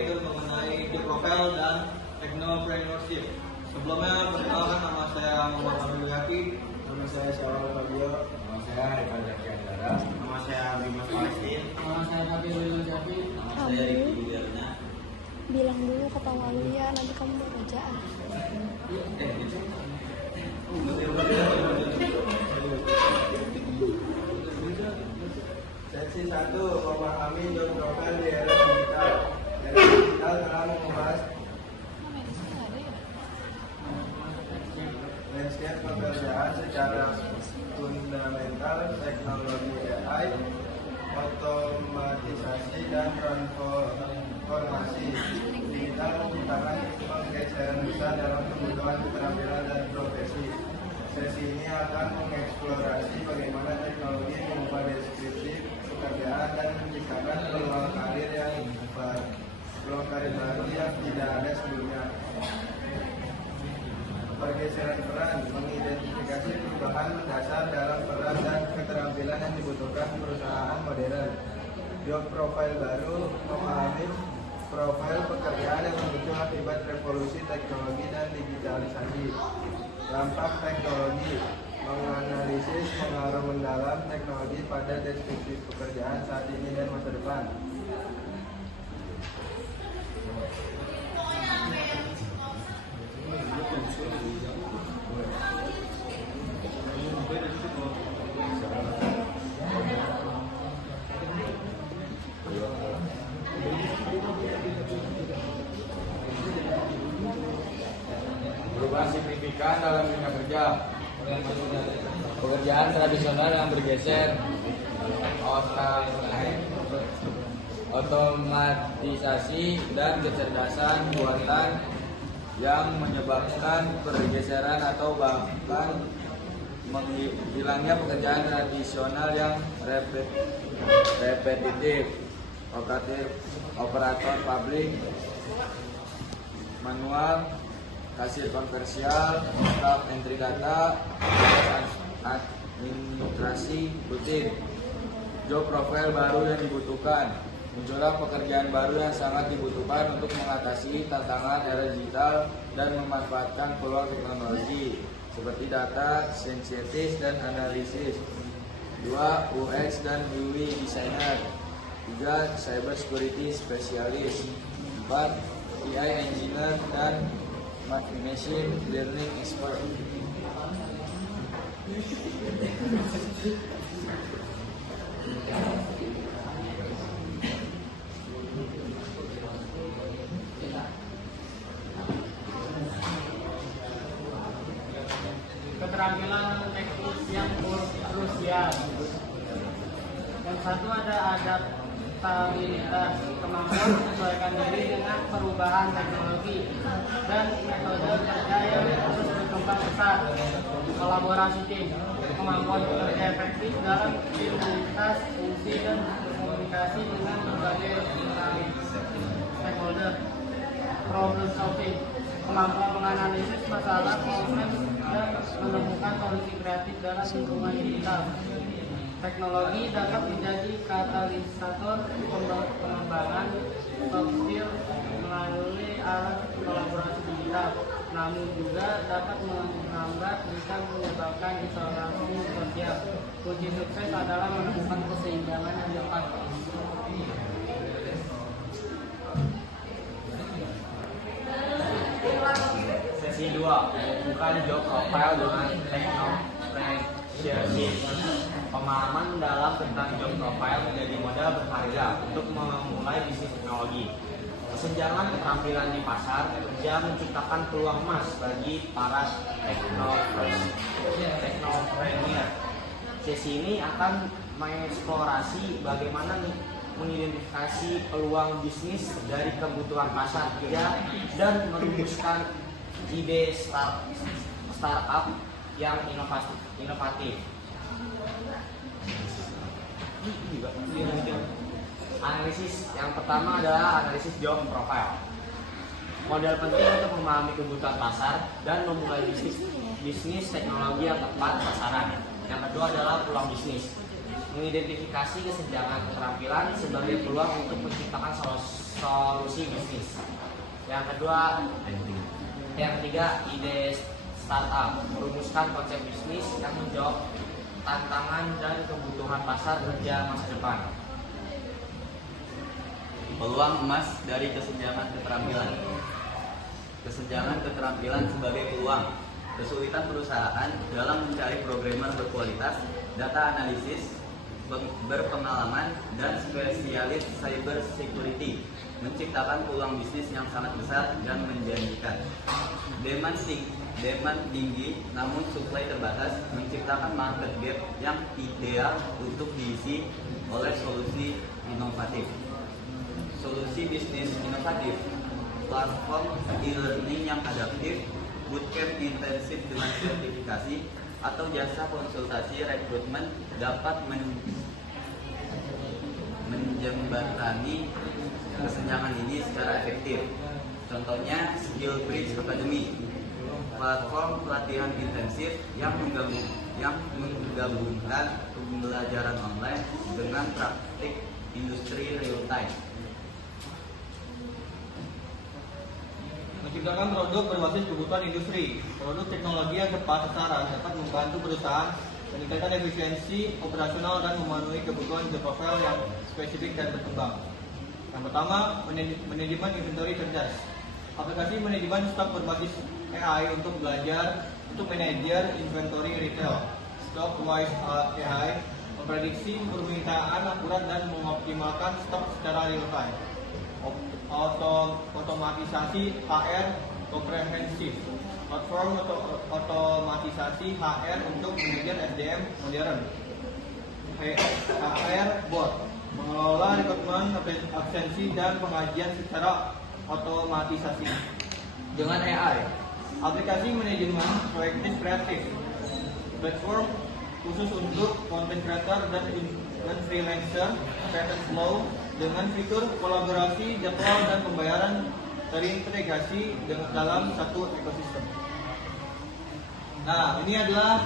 yaitu mengenai job profile dan technopreneurship. Sebelumnya perkenalkan, nama saya Muhammad Abdul, Nama saya Syawal Fabio. Nama saya Haikal Zaki Andara. nama saya Bimas Palestin, Nama saya Nabi Wilul Jafi. nama saya Riki Budiarna. Bilang dulu kata walu ya, nanti kamu mau kerjaan. Sesi 1, memahami job profile di era digital. Era digital telah membahas landscape pekerjaan secara fundamental, teknologi AI, otomatisasi dan transformasi digital menciptakan pergeseran besar dalam kebutuhan keterampilan dan profesi. Sesi ini akan mengeksplorasi bagaimana teknologi mengubah deskripsi pekerjaan dan menciptakan peluang karir baru yang tidak ada sebelumnya. Pergeseran peran mengidentifikasi perubahan mendasar dalam peran dan keterampilan yang dibutuhkan perusahaan modern. Job profile baru memahami profil pekerjaan yang muncul akibat revolusi teknologi dan digitalisasi. Dampak teknologi menganalisis pengaruh mendalam teknologi pada deskripsi pekerjaan saat ini dan masa depan. Perubahan signifikan dalam dunia kerja. Pekerjaan tradisional yang bergeser, otomatisasi dan kecerdasan buatan yang menyebabkan pergeseran atau bahkan hilangnya pekerjaan tradisional yang repetitif. Operator pabrik manual, kasir konversial, staf entry data, administrasi rutin. Job profile baru yang dibutuhkan. Muncullah pekerjaan baru yang sangat dibutuhkan untuk mengatasi tantangan era digital dan memanfaatkan peluang teknologi seperti data, sintesis dan analisis. 2. UX dan UI designer. 3. Cyber security specialist. 4. AI engineer dan machine learning expert. Keterampilan teknis yang krusial. Yang satu ada adaptabilitas, kemampuan menyesuaikan diri dengan perubahan teknologi dan metode kerja yang terus berkembang pesat. Kolaborasi tim, kemampuan bekerja efektif dalam tim lintas fungsi dan komunikasi dengan berbagai stakeholder. Problem solving, kemampuan menganalisis masalah kompleks dan menemukan solusi kreatif dalam lingkungan digital. Teknologi dapat menjadi katalisator pengembangan soft skill melalui alat kolaborasi digital, namun juga dapat menghambat bisa menyebabkan isolasi sosial. Kunci sukses adalah menemukan keseimbangan yang tepat. Sesi 2, bukan job profile dengan technopreneurship. Pemahaman dalam tentang job profile menjadi modal berharga untuk memulai bisnis teknologi. Kesenjangan keterampilan di pasar kerja menciptakan peluang emas bagi para teknopreneur. Sesi ini akan mengeksplorasi bagaimana mengidentifikasi peluang bisnis dari kebutuhan pasar kerja dan merumuskan ide startup yang inovatif. Analisis yang pertama adalah analisis job profile. Modal penting untuk memahami kebutuhan pasar dan memulai bisnis teknologi yang tepat sasaran. Yang kedua adalah peluang bisnis. mengidentifikasi kesenjangan keterampilan sebagai peluang untuk menciptakan solusi bisnis. Yang ketiga, ide startup, merumuskan konsep bisnis yang menjawab tantangan dan kebutuhan pasar kerja masa depan. Peluang emas dari kesenjangan keterampilan. Kesenjangan keterampilan sebagai peluang. Kesulitan perusahaan dalam mencari programmer berkualitas, data analisis, berpengalaman, dan spesialis cyber security menciptakan peluang bisnis yang sangat besar dan menjanjikan. Demand tinggi namun supply terbatas menciptakan market gap yang ideal untuk diisi oleh solusi inovatif. Solusi bisnis inovatif, platform e-learning yang adaptif, bootcamp intensif dengan sertifikasi, atau jasa konsultasi rekrutmen dapat menjembatani kesenjangan ini secara efektif. Contohnya Skill Bridge Academy, platform pelatihan intensif yang menggabungkan pembelajaran online dengan praktik industri real time. Menciptakan produk berbasis kebutuhan industri. Produk teknologi yang tepat sasaran dapat membantu perusahaan meningkatkan efisiensi operasional dan memenuhi kebutuhan job profile yang spesifik dan berkembang. Yang pertama, manajemen inventory cerdas. Aplikasi manajemen stok berbasis AI untuk belajar, untuk manajer inventory retail. Stock-wise AI memprediksi permintaan akurat dan mengoptimalkan stok secara real time. Otomatisasi HR komprehensif, platform otomatisasi HR untuk manajer SDM modern. HR bot mengelola rekrutmen, absensi, dan pengajian secara otomatisasi dengan AI. Aplikasi manajemen proyektif kreatif, platform khusus untuk content creator dan freelancer, patent flow dengan fitur kolaborasi, jadwal, dan pembayaran terintegrasi dalam satu ekosistem. Nah, ini adalah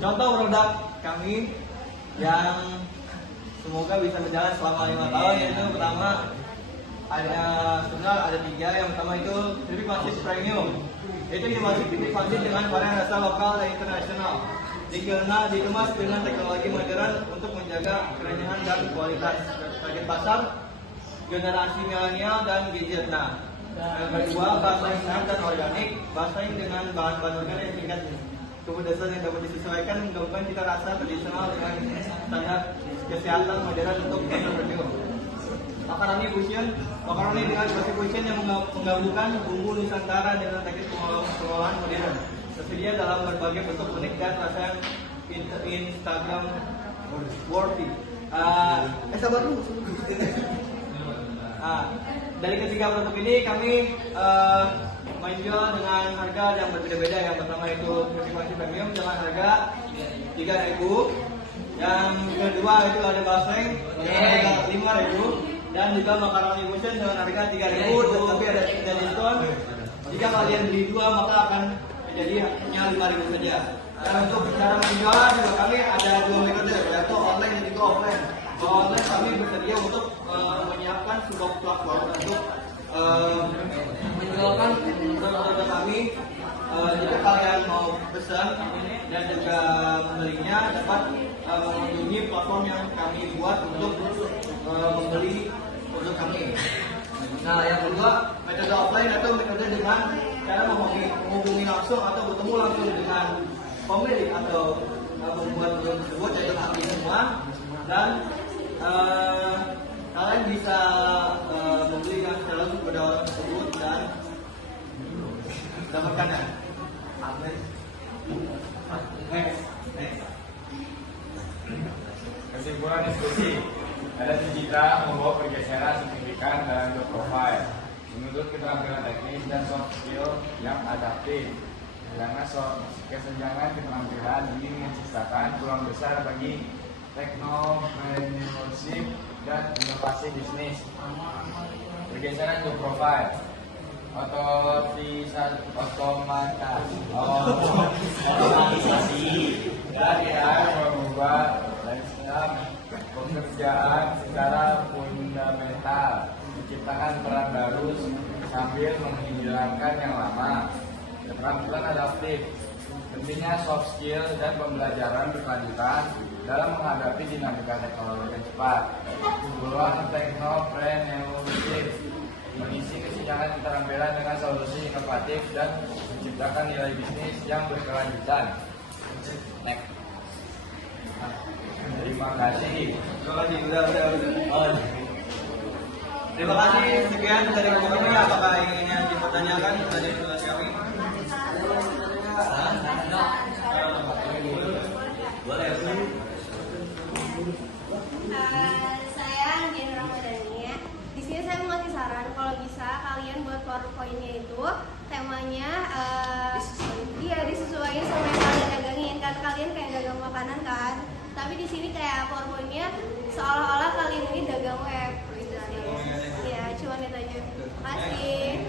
contoh produk kami yang semoga bisa berjalan selama 5 tahun. Yaitu pertama sebenarnya ada 3. Yang pertama itu Tripik Masjid Premium. Itu inovasi Tripik Masjid dengan varian rasa lokal dan internasional. Dikemas dengan teknologi modern untuk menjaga kerenyahan dan kualitas. Target pasar generasi milenial dan gadget. Nah, yang kedua, bahasa yang sehat dan organik. Bahasa yang dengan bahan-bahan organik yang tingkat kepedasan yang dapat disesuaikan, menggabungkan cita rasa tradisional dengan standar kesehatan modern untuk menu premium. Makaroni fusion, makaroni dengan rasa fusion yang menggabungkan bumbu Nusantara dengan teknik pengolahan modern. Tersedia dalam berbagai bentuk unik dan rasa yang Instagram worthy. Sabar dulu. Dari ketiga produk ini kami menjual dengan harga yang berbeda-beda. Yang pertama itu Tripik Premium dengan harga 3.000. Yang kedua itu ada baseng dengan harga 5.000. Dan juga makaroni fusion dengan harga 3.000. Tapi ada diskon. Jika kalian beli 2 maka akan jadi hanya 5.000 saja. Dan untuk cara menjual juga kami ada 2 metode, yaitu online dan juga offline. Kalau online kami bersedia untuk menyiapkan sebuah platform untuk menjualkan produk kami. Jika kalian mau pesan dan juga membelinya, dapat mengunjungi platform yang kami buat untuk membeli produk kami. Nah, yang kedua, metode offline atau metode dengan cara menghubungi langsung atau bertemu langsung dengan pemilik atau pembuat produk tersebut, yaitu kami semua. Dan kalian bisa membeli yang secara langsung kepada orang tersebut dan dapatkannya. Next. Kesimpulan diskusi. Ada cita membawa pergeseran signifikan dalam job profile, menuntut keterampilan teknis dan soft skill yang adaptif. Karena kesenjangan keterampilan ini menciptakan peluang besar bagi teknopreneurship dan inovasi bisnis. Pergeseran job profile, otomatisasi dan AI mengubah dan pekerjaan secara fundamental, menciptakan peran baru sambil menghilangkan yang lama. Keterampilan adaptif, pentingnya soft skill dan pembelajaran berkelanjutan dalam menghadapi dinamika teknologi yang cepat. Peluang teknopreneurship, mengisi kesiapan keterampilan dengan solusi inovatif dan menciptakan nilai bisnis yang berkelanjutan. Next. Terima kasih. Udah. Terima kasih, sekian dari kami. Apakah ingin yang dipertanyakan dari kelas kami? Boleh. Saya Dian Ramadhani. Di sini saya mau ngasih saran kalau bisa kalian buat PowerPoint-nya itu temanya disesuaikan sama yang kalian dagangin. Kan kalian kayak dagang makanan kan, tapi di sini kayak PowerPoint-nya seolah-olah kalian ini dagang web gitu sih. Iya, cuma itu aja. Makasih.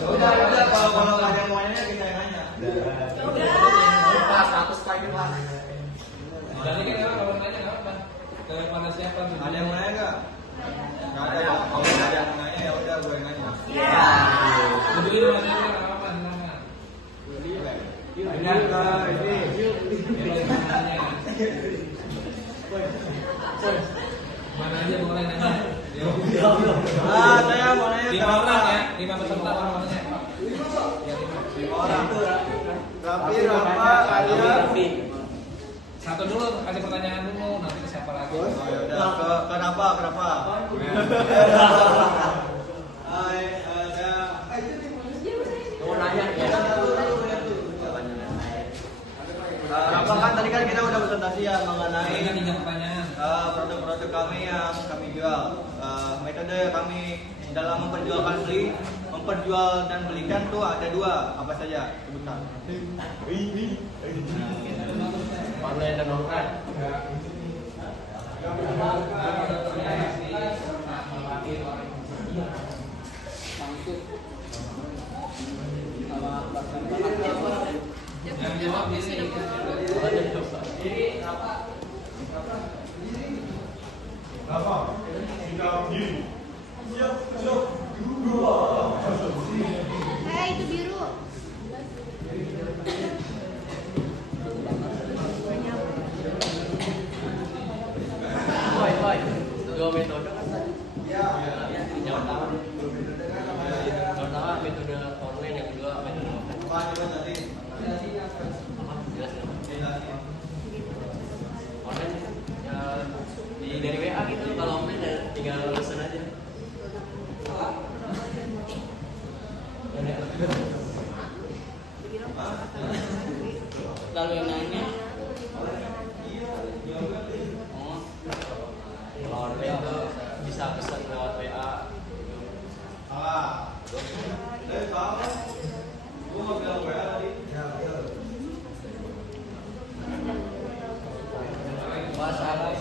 Kalau nggak ada yang mau nanya, kita yang nanya. Ada yang mau nanya nggak? Nggak ada. Kalau nggak ada yang mau nanya, ya udah gue yang nanya. Mana aja boleh nanya. Saya mau nanya. 5 orang ya, 5 peserta orang nanya. 5 orang. Berapa kalian? Satu dulu, kasih pertanyaan dulu, nanti ke siapa lagi? Oh ya udah. Kenapa? Hai, ada. Mau nanya ya? Apa kan tadi kan kita udah presentasi ya mengenai Ini 3 pertanyaan. produk-produk kami yang kami jual. Metode kami dalam memperjual dan belikan tuh ada 2. Apa saja? Sebutkan. Online dan offline. Yang jawab ini. Itu biru. Dua metode kan tadi. Yang pertama metode online, yang kedua metode offline. Apa coba nanti? Jelas ya? Online dari WA gitu, kalau online tinggal pesan aja. Lalu yang lainnya kalau online itu bisa pesan lewat WA. Saya tahu. Gua mau bilang WA tadi. Masalah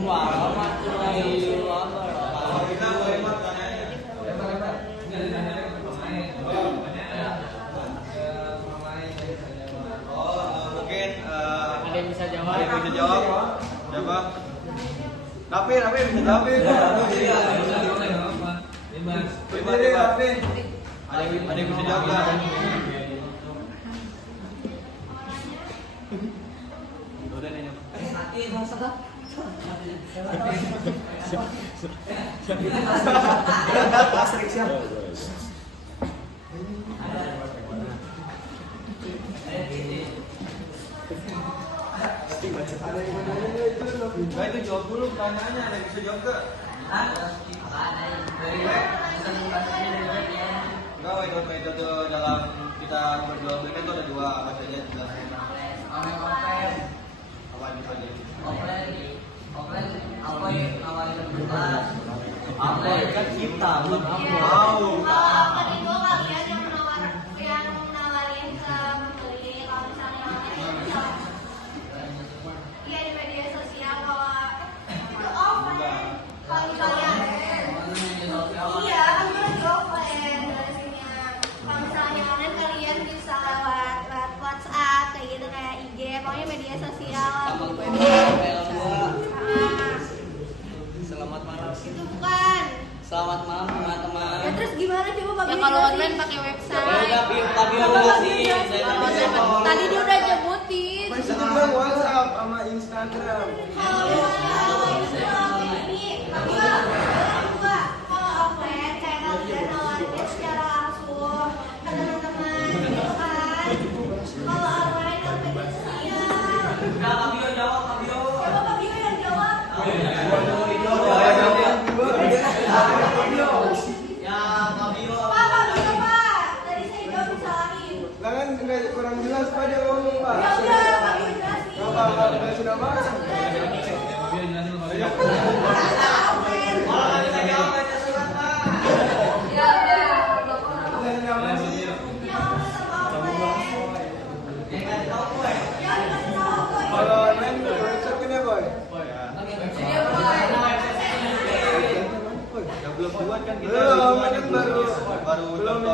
muamalah lagi Kalau kita boleh mat tanyanya. Mungkin Ada yang bisa jawab? ada yang bisa jawab? Siapa? Rapi bisa jawab. Ada yang bisa jawab nggak? Udah nih. Ada yang mau nanya nggak itu? Nah, itu jawab dulu pertanyaannya, ada yang bisa jawab nggak? Enggak, metode dalam kita berjual beli itu ada dua, apa saja jelasin. Apa itu aja? Apa kan kita belum tahu. Kan itu kalian yang menawarin ke pembeli kalau misalnya iya di media sosial kalau itu offline. Kalau misalnya iya kan gue lagi offline jelasinnya. Kalau misalnya online kalian bisa lewat WhatsApp kayak gitu kayak IG, pokoknya media sosial. Selamat malam. Itu bukan. Selamat malam teman-teman. Ya terus gimana coba Pak? Ya kalau online pakai website. Tapi Tadi dia udah nyebutin. Masih bilang WhatsApp sama Instagram. Kalau Instagram ini kalau offline kayak kalian nawarinnya secara langsung ke teman-teman gitu kan. Kalau online kan media sosial. jawab. Coba Pak Bio yang jawab. Pak. Tadi saya jawab disalahin. Lah kan nggak kurang jelas Pak dia ngomong Pak. Ya udah, Pak Bio jelasin. Apa jelasin apa? Kalau online website kan ya Boy? Ya belum buat kan kita. Belum, kan baru belum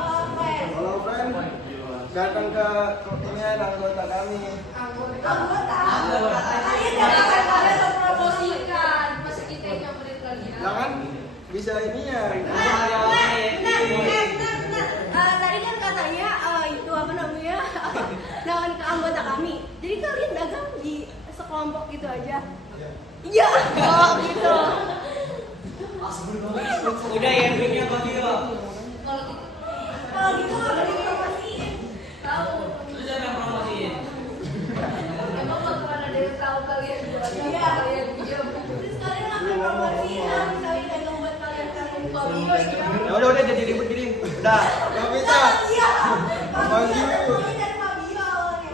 Kalau friend datang ke ini anggota kami. Anggota. Kalian jangan kalian promosikan. Masa kita yang nyamperin lagi. Lah kan bisa ini ya. Benar. Tadi kan katanya itu apa namanya nawarin ke anggota kami. Jadi kalian dagang di sekelompok gitu aja. Iya. Oh gitu. Udah ya duitnya Pak Bio. Kalau gitu nggak boleh dipromosiin. Tahu. Terus siapa yang promosiin? Emang bakalan ada yang tahu kalian jualan kalian diam. Terus kalian akan promosiin misalnya dagang buat kalian Pak Bio Ya udah jadi ribut gini. Udah. Gak bisa. Iya. Pak Bio. Dari Pak Bio awalnya.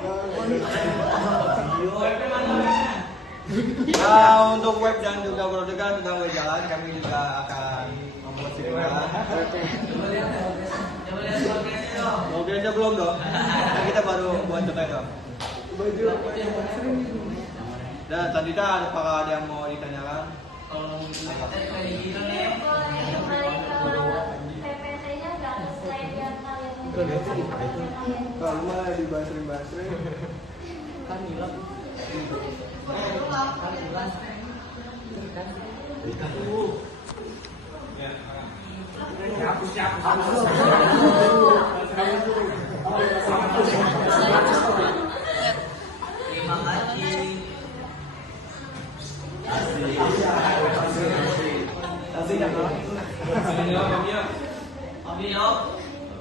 Nah, untuk web dan juga produk kan sudah berjalan, kami juga akan mempromosikan. Oke aja belum dong? Nah, kita baru buat coba dong. Baju apa yang sering gitu? Dan tadi apakah ada yang mau ditanyakan? Kalau yang kemarin PPT-nya nggak selain yang kalian Kalau mah di Basri. Kan bilang. Terima kasih.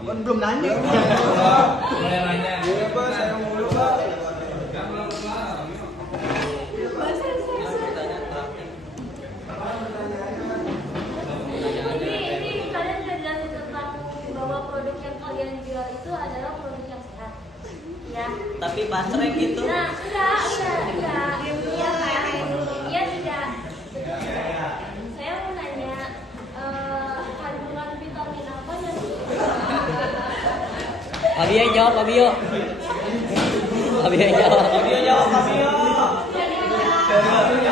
Kan belum nanya. Boleh nanya. Iya Pak, saya mulu Pak. Ini kalian udah jelasin tentang bahwa produk yang kalian jual itu adalah produk yang sehat. Ya. Tapi basreng gitu. Nah, enggak. Iya kan? Iya tidak. Saya mau nanya kandungan vitamin apa yang Pak Bio jawab, Pak Bio. Pak Bio jawab. Jadi